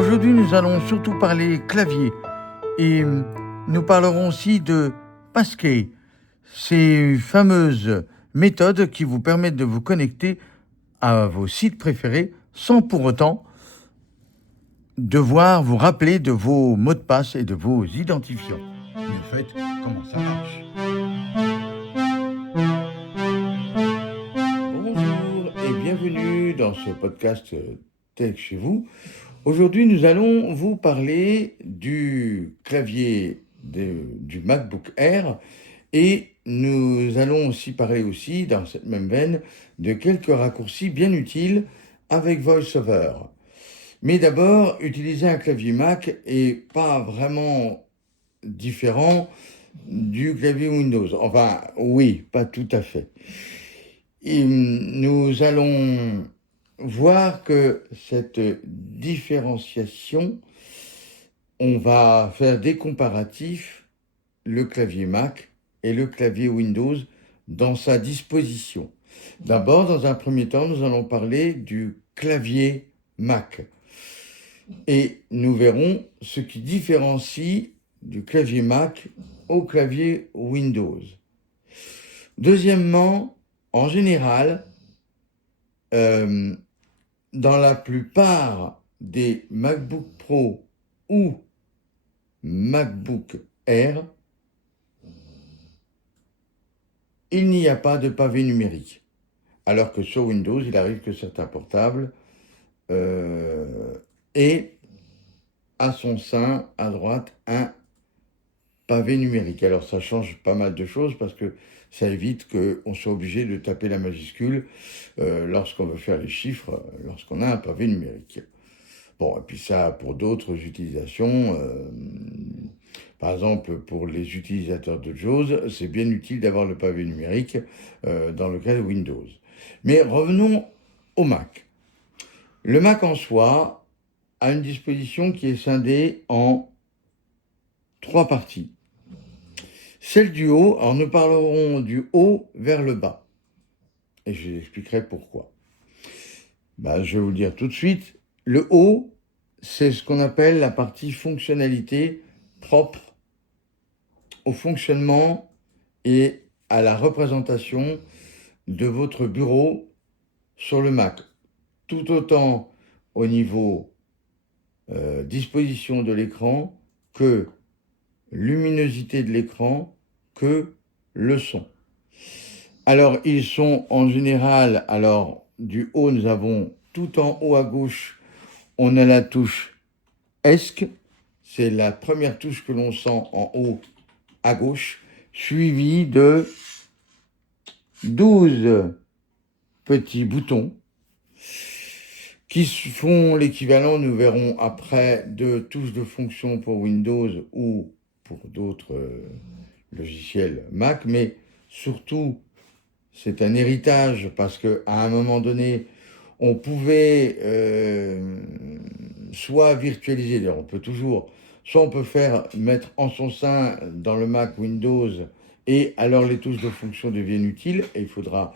Aujourd'hui, nous allons surtout parler clavier et nous parlerons aussi de Passkey, ces fameuses méthodes qui vous permettent de vous connecter à vos sites préférés sans pour autant devoir vous rappeler de vos mots de passe et de vos identifiants. Mais en fait, comment ça marche ? Bonjour et bienvenue dans ce podcast Tech chez vous. Aujourd'hui, nous allons vous parler du clavier du MacBook Air et nous allons aussi parler aussi, dans cette même veine, de quelques raccourcis bien utiles avec VoiceOver. Mais d'abord, utiliser un clavier Mac est pas vraiment différent du clavier Windows. Enfin, oui, pas tout à fait. Et nous allons voir que cette différenciation, on va faire des comparatifs, le clavier Mac et le clavier Windows dans sa disposition. D'abord, dans un premier temps, nous allons parler du clavier Mac. Et nous verrons ce qui différencie du clavier Mac au clavier Windows. Deuxièmement, en général, dans la plupart des MacBook Pro ou MacBook Air, il n'y a pas de pavé numérique. Alors que sur Windows, il arrive que certains portables aient à son sein, à droite, un pavé numérique. Alors ça change pas mal de choses parce que ça évite qu'on soit obligé de taper la majuscule lorsqu'on veut faire les chiffres, lorsqu'on a un pavé numérique. Bon, et puis ça, pour d'autres utilisations, par exemple, pour les utilisateurs de JAWS, c'est bien utile d'avoir le pavé numérique dans le cas de Windows. Mais revenons au Mac. Le Mac en soi a une disposition qui est scindée en 3 parties. Celle du haut, alors nous parlerons du haut vers le bas. Et je vous expliquerai pourquoi. Je vais vous le dire tout de suite. Le haut, c'est ce qu'on appelle la partie fonctionnalité propre au fonctionnement et à la représentation de votre bureau sur le Mac. Tout autant au niveau disposition de l'écran que luminosité de l'écran que le son. Alors, ils sont en général, du haut, nous avons tout en haut à gauche, on a la touche ESC, c'est la première touche que l'on sent en haut à gauche, suivie de 12 petits boutons qui font l'équivalent, nous verrons après, de touches de fonction pour Windows ou pour d'autres logiciels Mac, mais surtout, c'est un héritage parce qu'à un moment donné, on pouvait soit virtualiser, on peut toujours, soit on peut mettre en son sein dans le Mac Windows et alors les touches de fonction deviennent utiles et il faudra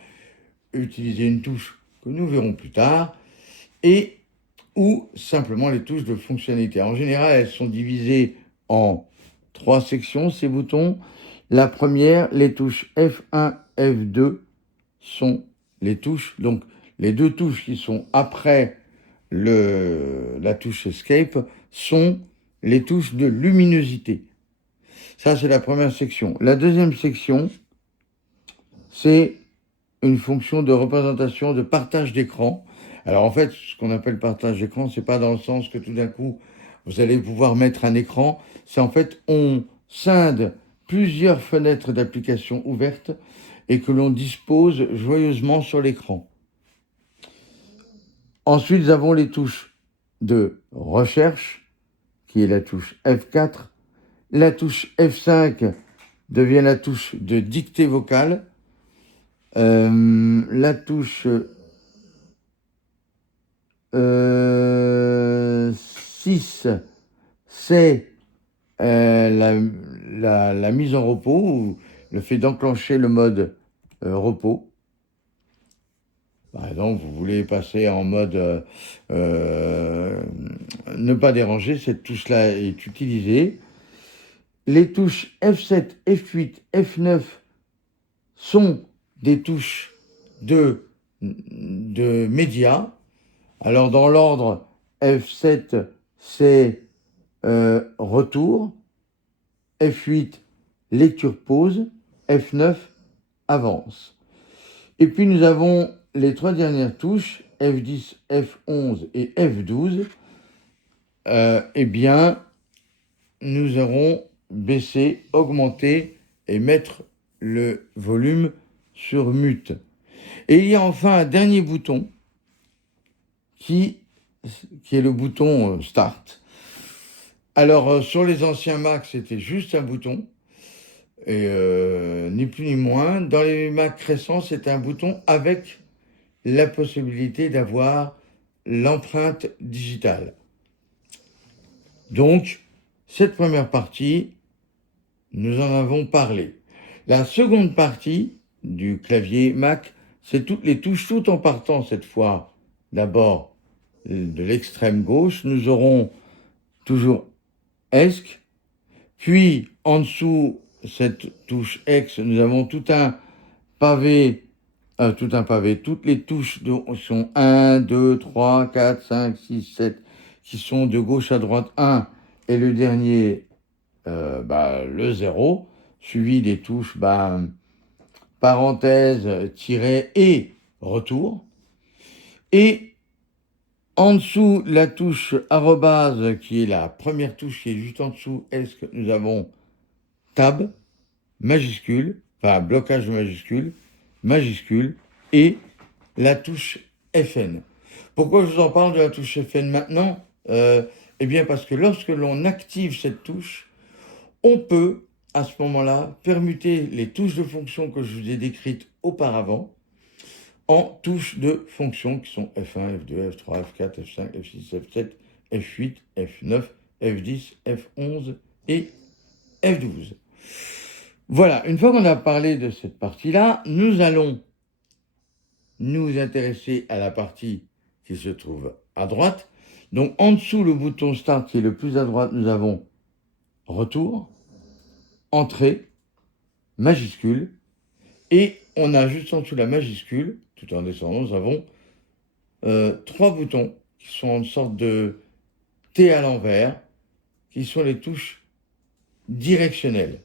utiliser une touche que nous verrons plus tard et ou simplement les touches de fonctionnalité. En général, elles sont divisées en 3 sections, ces boutons. La première, les touches F1, F2 sont les touches, donc les 2 touches qui sont après la touche Escape sont les touches de luminosité. Ça, c'est la première section. La deuxième section, c'est une fonction de représentation de partage d'écran. Alors en fait, ce qu'on appelle partage d'écran, c'est pas dans le sens que tout d'un coup, vous allez pouvoir mettre un écran. C'est en fait, on scinde plusieurs fenêtres d'applications ouvertes et que l'on dispose joyeusement sur l'écran. Ensuite, nous avons les touches de recherche, qui est la touche F4. La touche F5 devient la touche de dictée vocale. La touche 6, c'est la mise en repos, ou le fait d'enclencher le mode repos. Par exemple, vous voulez passer en mode ne pas déranger, cette touche-là est utilisée. Les touches F7, F8, F9 sont des touches de médias. Alors dans l'ordre, F7 c'est retour, F8 lecture pause, F9 avance. Et puis nous avons les trois dernières touches, F10, F11 et F12. Eh bien, nous aurons baissé, augmenté et mettre le volume sur mute. Et il y a enfin un dernier bouton qui est le bouton Start. Alors, sur les anciens Mac, c'était juste un bouton, et ni plus ni moins. Dans les Mac récents, c'est un bouton avec la possibilité d'avoir l'empreinte digitale. Donc, cette première partie, nous en avons parlé. La seconde partie du clavier Mac, c'est toutes les touches, tout en partant cette fois d'abord de l'extrême gauche. Nous aurons toujours ESC, puis en dessous cette touche X, nous avons tout un pavé, toutes les touches sont 1, 2, 3, 4, 5, 6, 7, qui sont de gauche à droite 1, et le dernier, le 0, suivi des touches parenthèse, tiret et retour. Et en dessous, la touche arrobase, qui est la première touche qui est juste en dessous, est-ce que nous avons tab, majuscule, enfin blocage de majuscule, et la touche FN. Pourquoi je vous en parle de la touche FN maintenant ? Eh bien parce que lorsque l'on active cette touche, on peut à ce moment-là permuter les touches de fonction que je vous ai décrites auparavant en touches de fonction qui sont F1, F2, F3, F4, F5, F6, F7, F8, F9, F10, F11 et F12. Voilà, une fois qu'on a parlé de cette partie-là, nous allons nous intéresser à la partie qui se trouve à droite. Donc en dessous, le bouton Start qui est le plus à droite, nous avons Retour, Entrée, Majuscule, et on a juste en dessous la majuscule, tout en descendant, nous avons trois boutons qui sont en sorte de T à l'envers, qui sont les touches directionnelles.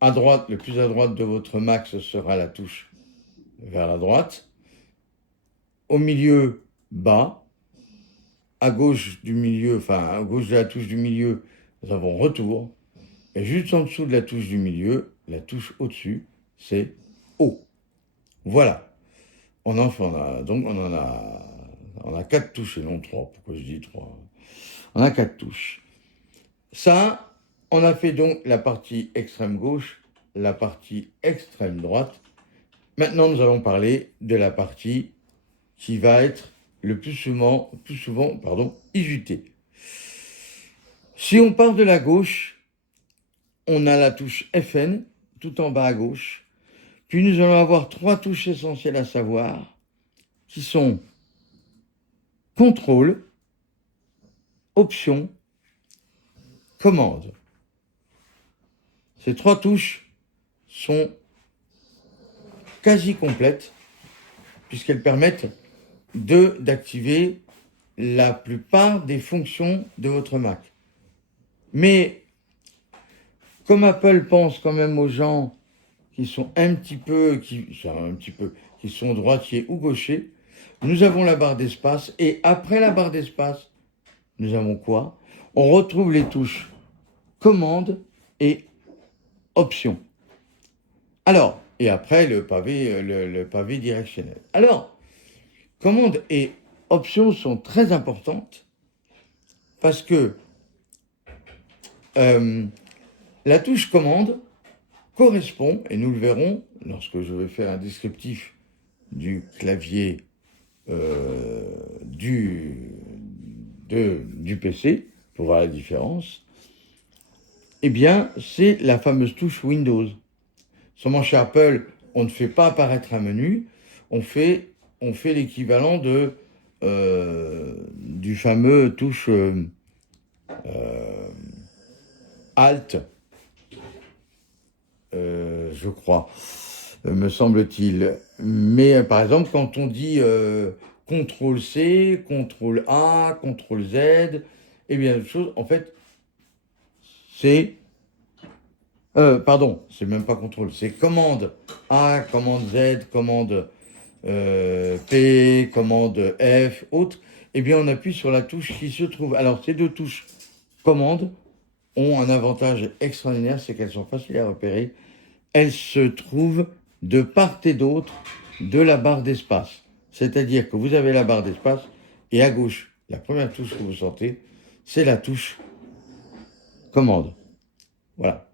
À droite, le plus à droite de votre Mac, ce sera la touche vers la droite. Au milieu, bas. À gauche du milieu, enfin à gauche de la touche du milieu, nous avons retour. Et juste en dessous de la touche du milieu, la touche au-dessus, c'est haut. Voilà. On a 4 touches et non 3. Pourquoi je dis 3 ? On a 4 touches. Ça, on a fait donc la partie extrême gauche, la partie extrême droite. Maintenant, nous allons parler de la partie qui va être le plus souvent, IJT. Si on part de la gauche, on a la touche FN, tout en bas à gauche. Puis nous allons avoir 3 touches essentielles à savoir, qui sont contrôle, option, commande. Ces 3 touches sont quasi complètes, puisqu'elles permettent d'activer la plupart des fonctions de votre Mac. Mais comme Apple pense quand même aux gens qui sont qui sont droitiers ou gauchers, nous avons la barre d'espace, et après la barre d'espace, nous avons quoi ? On retrouve les touches commande et option. Alors, et après le pavé directionnel. Alors, commande et option sont très importantes parce que la touche commande correspond, et nous le verrons lorsque je vais faire un descriptif du clavier du PC, pour voir la différence, eh bien, c'est la fameuse touche Windows. Seulement chez Apple, on ne fait pas apparaître un menu, on fait on fait l'équivalent du fameux touche Alt, je crois, me semble-t-il. Mais par exemple, quand on dit CTRL-C, CTRL-A, CTRL-Z, et bien d'autres choses, en fait, c'est... pardon, c'est même pas CTRL, c'est commande A, commande Z, commande P, commande F, autres. Eh bien, on appuie sur la touche qui se trouve. Alors, ces deux touches commande ont un avantage extraordinaire, c'est qu'elles sont faciles à repérer. Elles se trouvent de part et d'autre de la barre d'espace. C'est-à-dire que vous avez la barre d'espace et à gauche, la première touche que vous sentez, c'est la touche commande. Voilà.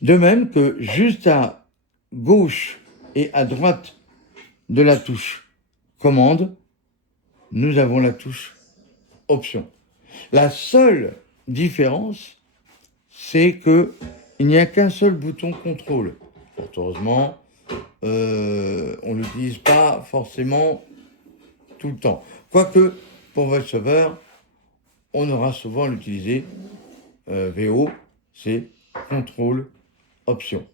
De même que juste à gauche et à droite de la touche commande, nous avons la touche option. La seule différence, c'est que il n'y a qu'un seul bouton contrôle. Fort heureusement, on ne l'utilise pas forcément tout le temps. Quoique, pour VoiceOver, on aura souvent à l'utiliser. VO, c'est contrôle option.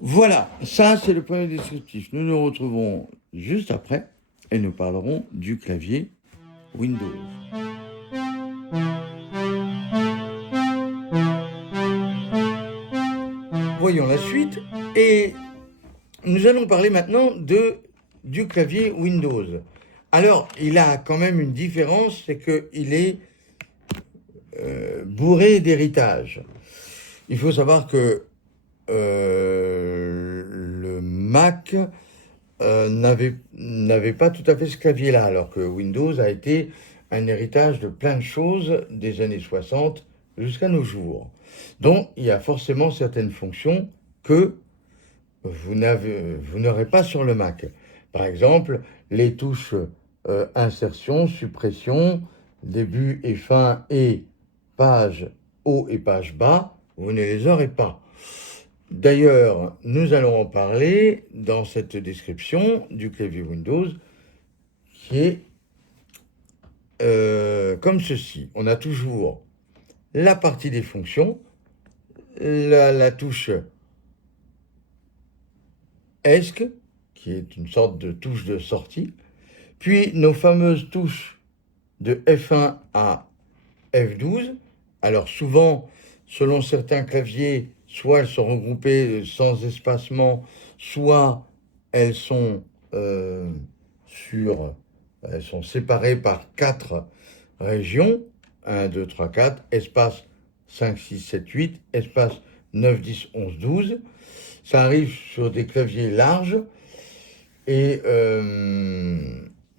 Voilà, ça c'est le premier descriptif. Nous nous retrouvons juste après et nous parlerons du clavier Windows. Voyons la suite et nous allons parler maintenant du clavier Windows. Alors, il a quand même une différence, c'est qu'il est bourré d'héritage. Il faut savoir que le Mac n'avait pas tout à fait ce clavier-là, alors que Windows a été un héritage de plein de choses des années 60 jusqu'à nos jours. Donc, il y a forcément certaines fonctions que vous n'aurez pas sur le Mac. Par exemple, les touches insertion, suppression, début et fin et page haut et page bas, vous ne les aurez pas. D'ailleurs, nous allons en parler dans cette description du clavier Windows qui est comme ceci. On a toujours la partie des fonctions, la touche ESC, qui est une sorte de touche de sortie, puis nos fameuses touches de F1 à F12. Alors souvent, selon certains claviers, soit elles sont regroupées sans espacement, soit elles sont, elles sont séparées par 4 régions, 1, 2, 3, 4, espace 5, 6, 7, 8, espace 9, 10, 11, 12. Ça arrive sur des claviers larges,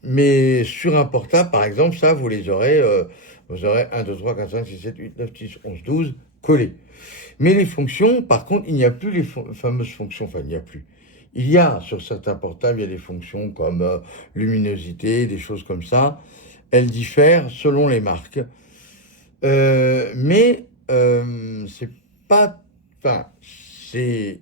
mais sur un portable, par exemple, ça, vous aurez 1, 2, 3, 4, 5, 6, 7, 8, 9, 10, 11, 12 collés. Mais les fonctions, par contre, il n'y a plus les fameuses fonctions, enfin, il n'y a plus. Il y a, sur certains portables, il y a des fonctions comme luminosité, des choses comme ça. Elles diffèrent selon les marques. Mais c'est pas... Enfin, c'est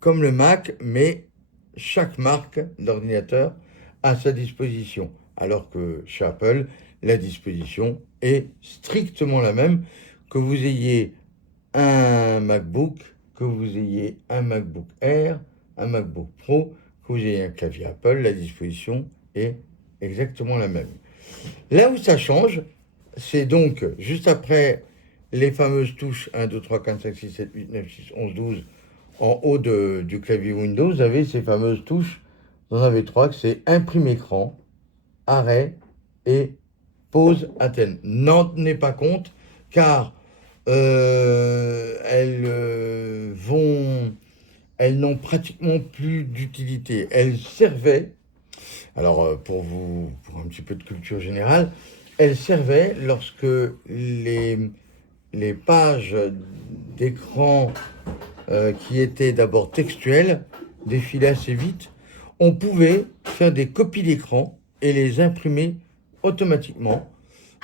comme le Mac, mais chaque marque d'ordinateur a à sa disposition. Alors que chez Apple, la disposition est strictement la même, que vous ayez un MacBook, que vous ayez un MacBook Air, un MacBook Pro, que vous ayez un clavier Apple, la disposition est exactement la même. Là où ça change, c'est donc juste après les fameuses touches 1, 2, 3, 4, 5, 6, 7, 8, 9, 10, 11, 12, en haut du clavier Windows, vous avez ces fameuses touches, vous en avez 3, que c'est imprime écran, arrêt et pause antenne. N'en tenez pas compte, car elles n'ont pratiquement plus d'utilité. Elles servaient, alors pour un petit peu de culture générale, elles servaient lorsque les pages d'écran qui étaient d'abord textuelles défilaient assez vite. On pouvait faire des copies d'écran et les imprimer automatiquement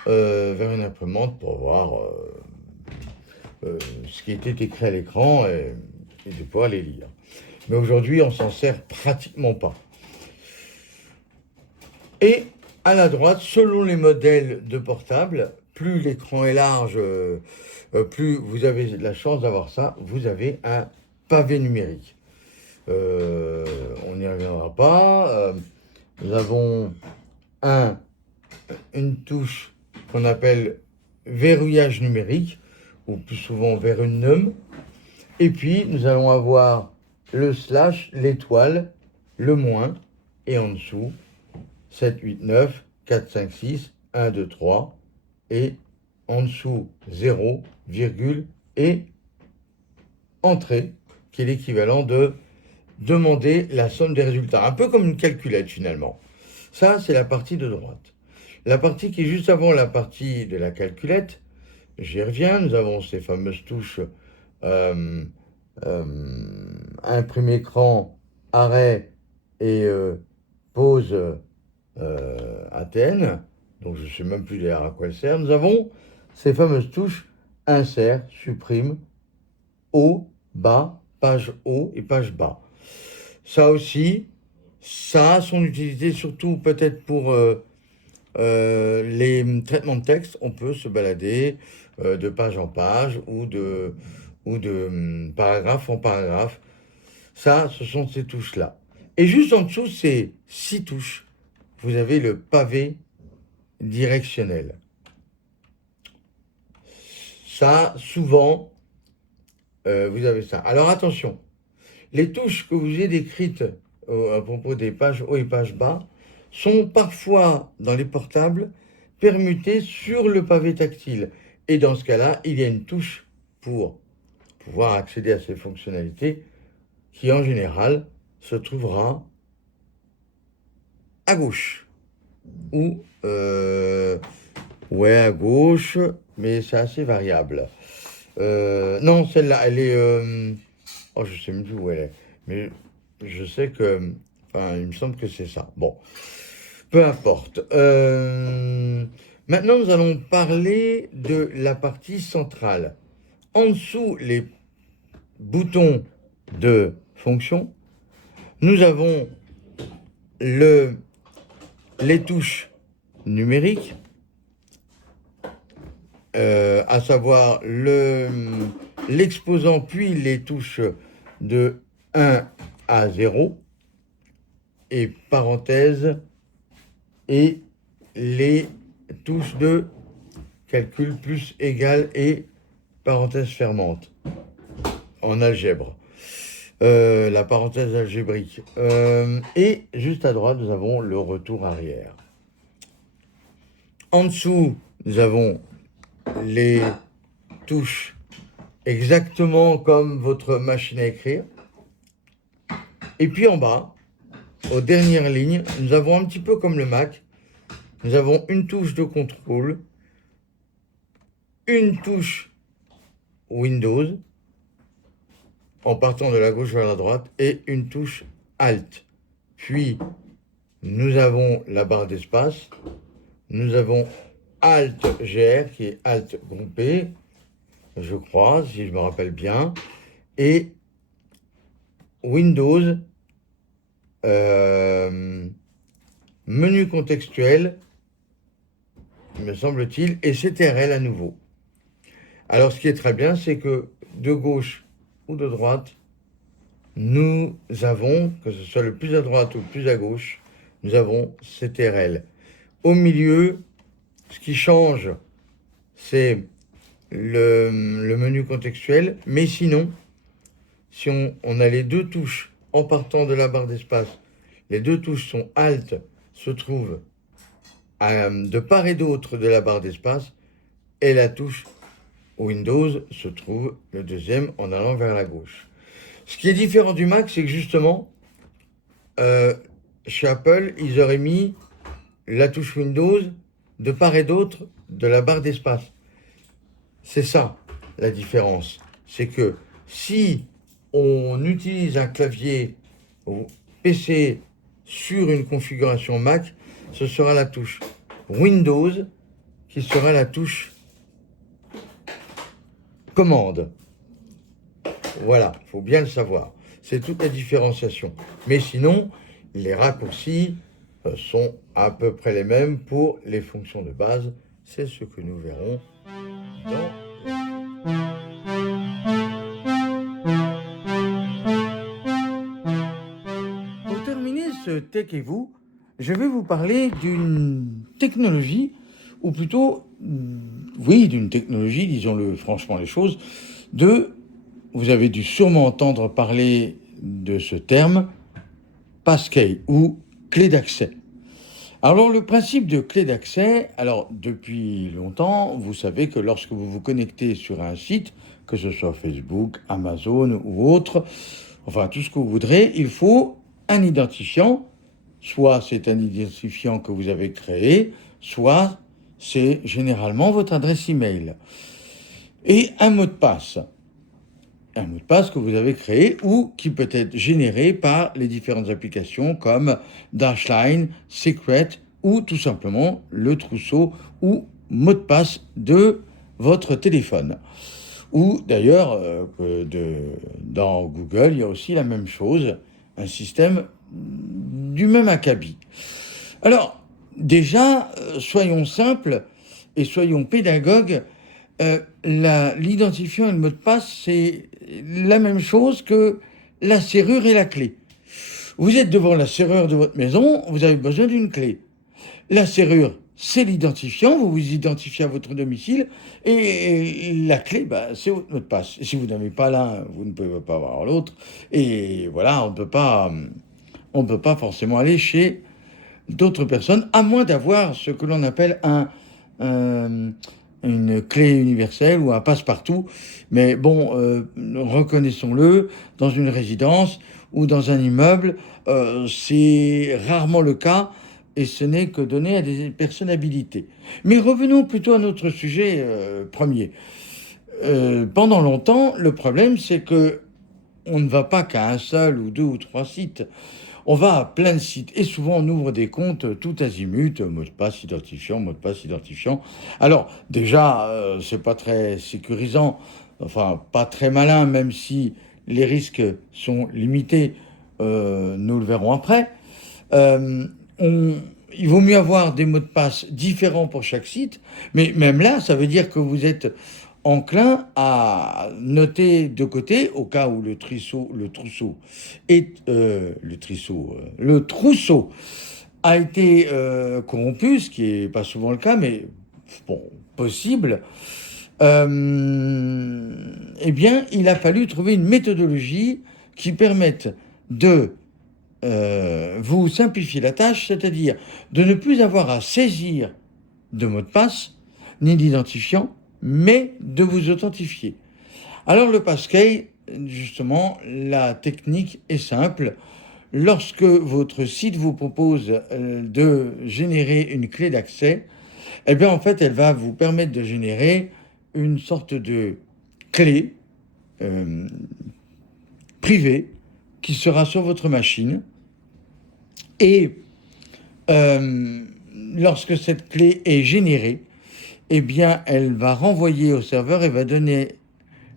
vers une imprimante pour voir ce qui était écrit à l'écran et de pouvoir les lire. Mais aujourd'hui, on s'en sert pratiquement pas. Et à la droite, selon les modèles de portable, plus l'écran est large, plus vous avez la chance d'avoir ça, vous avez un pavé numérique. On n'y reviendra pas. Nous avons une touche qu'on appelle verrouillage numérique, ou plus souvent verrunnum. Et puis, nous allons avoir le slash, l'étoile, le moins, et en dessous, 7, 8, 9, 4, 5, 6, 1, 2, 3, et en dessous, 0, virgule, et entrée, qui est l'équivalent de demander la somme des résultats. Un peu comme une calculette, finalement. Ça, c'est la partie de droite. La partie qui est juste avant la partie de la calculette, j'y reviens, nous avons ces fameuses touches imprimer écran, arrêt et pause ATN, donc je ne sais même plus d'ailleurs à quoi elle sert. Nous avons ces fameuses touches insert, supprime, haut, bas, page haut et page bas. Ça aussi, ça a son utilité surtout peut-être pour les traitements de texte. On peut se balader de page en page ou de paragraphe en paragraphe. Ça, ce sont ces touches-là. Et juste en dessous, ces 6 touches, vous avez le pavé directionnel. Ça, souvent, vous avez ça. Alors attention, les touches que vous avez décrites à propos des pages haut et pages bas sont parfois, dans les portables, permutées sur le pavé tactile. Et dans ce cas-là, il y a une touche pour pouvoir accéder à ces fonctionnalités qui, en général, se trouvera à gauche. Ou, ouais, à gauche, mais c'est assez variable. Non, celle-là, elle est... oh, je sais même plus où elle est. Mais je sais que... Enfin, il me semble que c'est ça. Bon, peu importe. Maintenant, nous allons parler de la partie centrale. En dessous, les boutons de fonction, nous avons les touches numériques, à savoir l'exposant puis les touches de 1 à 0 et parenthèse et les touches de calcul plus égal et parenthèse fermante en algèbre. La parenthèse algébrique. Et juste à droite, nous avons le retour arrière. En dessous, nous avons les touches exactement comme votre machine à écrire. Et puis en bas, aux dernières lignes, nous avons un petit peu comme le Mac, nous avons une touche de contrôle, une touche Windows, en partant de la gauche vers la droite, et une touche Alt. Puis, nous avons la barre d'espace, nous avons Alt GR, qui est Alt groupé, je crois, si je me rappelle bien, et Windows, menu contextuel, me semble-t-il, et CTRL à nouveau. Alors, ce qui est très bien, c'est que de gauche ou de droite, nous avons, que ce soit le plus à droite ou le plus à gauche, nous avons CTRL. Au milieu, ce qui change, c'est le menu contextuel, mais sinon, si on a les deux touches en partant de la barre d'espace, les deux touches sont Alt, se trouvent de part et d'autre de la barre d'espace, et la touche Windows se trouve le deuxième en allant vers la gauche. Ce qui est différent du Mac, c'est que justement, chez Apple, ils auraient mis la touche Windows de part et d'autre de la barre d'espace. C'est ça la différence. C'est que si on utilise un clavier PC sur une configuration Mac, ce sera la touche Windows qui sera la touche commande. Voilà, il faut bien le savoir. C'est toute la différenciation. Mais sinon, les raccourcis, sont à peu près les mêmes pour les fonctions de base. C'est ce que nous verrons dans... Pour terminer ce Tech et vous, je vais vous parler d'une technologie, ou plutôt, oui, d'une technologie, disons-le franchement les choses, vous avez dû sûrement entendre parler de ce terme, passkey ou clé d'accès. Alors le principe de clé d'accès, alors depuis longtemps, vous savez que lorsque vous vous connectez sur un site, que ce soit Facebook, Amazon ou autre, enfin tout ce que vous voudrez, il faut un identifiant, soit c'est un identifiant que vous avez créé, soit c'est généralement votre adresse email. Et un mot de passe. Un mot de passe que vous avez créé ou qui peut être généré par les différentes applications comme Dashlane, Secret ou tout simplement le trousseau ou mot de passe de votre téléphone. Ou d'ailleurs, dans Google, il y a aussi la même chose, un système du même acabit. Alors, déjà, soyons simples et soyons pédagogues. L'identifiant et le mot de passe, c'est la même chose que la serrure et la clé. Vous êtes devant la serrure de votre maison, vous avez besoin d'une clé. La serrure, c'est l'identifiant, vous vous identifiez à votre domicile, et la clé, c'est votre mot de passe. Et si vous n'avez pas l'un, vous ne pouvez pas avoir l'autre. Et voilà, on ne peut pas forcément aller chez d'autres personnes, à moins d'avoir ce que l'on appelle une clé universelle ou un passe-partout. Mais bon, reconnaissons-le, dans une résidence ou dans un immeuble, c'est rarement le cas et ce n'est que donné à des personnes habilitées. Mais revenons plutôt à notre sujet premier. Pendant longtemps, le problème, c'est que on ne va pas qu'à un seul ou deux ou trois sites. On va à plein de sites et souvent on ouvre des comptes tout azimut, mot de passe identifiant, mot de passe identifiant. Alors déjà, c'est pas très sécurisant, enfin pas très malin, même si les risques sont limités. Nous le verrons après. Il vaut mieux avoir des mots de passe différents pour chaque site, mais même là, ça veut dire que vous êtes enclin à noter de côté, au cas où le trousseau a été corrompu, ce qui n'est pas souvent le cas, mais bon, possible. Eh bien, il a fallu trouver une méthodologie qui permette de vous simplifier la tâche, c'est-à-dire de ne plus avoir à saisir de mot de passe ni d'identifiant, mais de vous authentifier. Alors le passkey, justement, la technique est simple. Lorsque votre site vous propose de générer une clé d'accès, eh bien en fait elle va vous permettre de générer une sorte de clé privée qui sera sur votre machine. Et lorsque cette clé est générée, eh bien, elle va renvoyer au serveur et va donner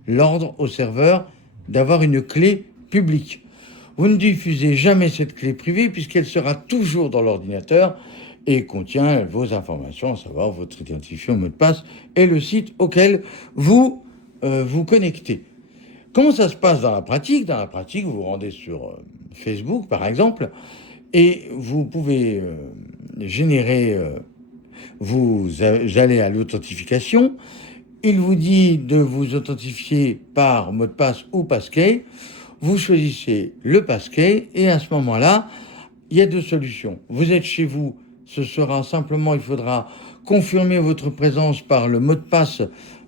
l'ordre au serveur d'avoir une clé publique. Vous ne diffusez jamais cette clé privée puisqu'elle sera toujours dans l'ordinateur et contient vos informations, à savoir votre identifiant, mot de passe et le site auquel vous vous connectez. Comment ça se passe dans la pratique ? Dans la pratique, vous vous rendez sur Facebook, par exemple, et vous pouvez générer... vous allez à l'authentification, il vous dit de vous authentifier par mot de passe ou passkey, vous choisissez le passkey et à ce moment-là, il y a deux solutions. Vous êtes chez vous, ce sera simplement, il faudra confirmer votre présence par le mot de passe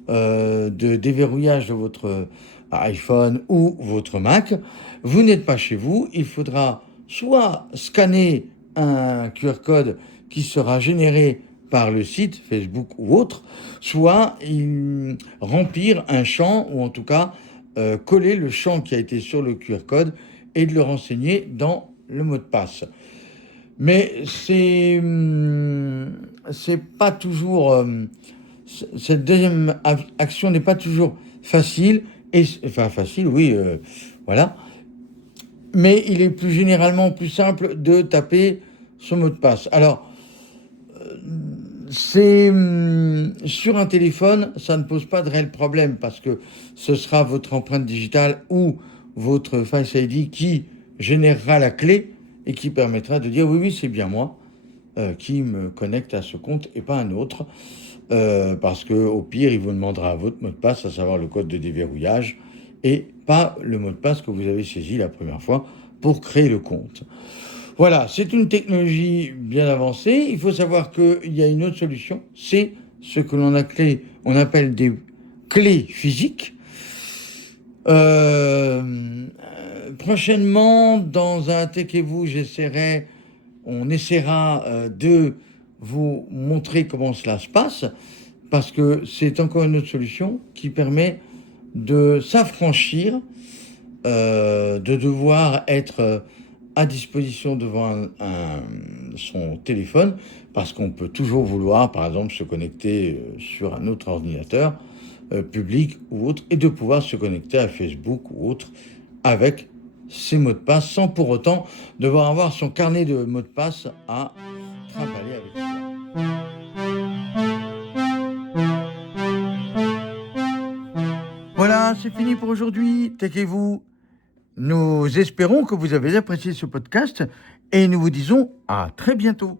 de déverrouillage de votre iPhone ou votre Mac. Vous n'êtes pas chez vous, il faudra soit scanner un QR code qui sera généré par le site Facebook ou autre, soit remplir un champ, ou en tout cas coller le champ qui a été sur le QR code et de le renseigner dans le mot de passe. Mais c'est pas toujours... cette deuxième action n'est pas toujours facile, enfin facile, oui, voilà. Mais il est plus généralement plus simple de taper son mot de passe. Alors, c'est sur un téléphone, ça ne pose pas de réel problème parce que ce sera votre empreinte digitale ou votre Face ID qui générera la clé et qui permettra de dire oui, c'est bien moi qui me connecte à ce compte et pas un autre. Parce que au pire, il vous demandera votre mot de passe, à savoir le code de déverrouillage, et pas le mot de passe que vous avez saisi la première fois pour créer le compte. Voilà, c'est une technologie bien avancée. Il faut savoir qu'il y a une autre solution, c'est ce que on appelle des clés physiques. Prochainement, dans un Tech et vous, on essaiera de vous montrer comment cela se passe, parce que c'est encore une autre solution qui permet de s'affranchir de devoir être à disposition devant son téléphone, parce qu'on peut toujours vouloir, par exemple, se connecter sur un autre ordinateur public ou autre, et de pouvoir se connecter à Facebook ou autre avec ses mots de passe, sans pour autant devoir avoir son carnet de mots de passe à trimballer avec soi. Voilà, c'est fini pour aujourd'hui. Techez-vous. Nous espérons que vous avez apprécié ce podcast et nous vous disons à très bientôt.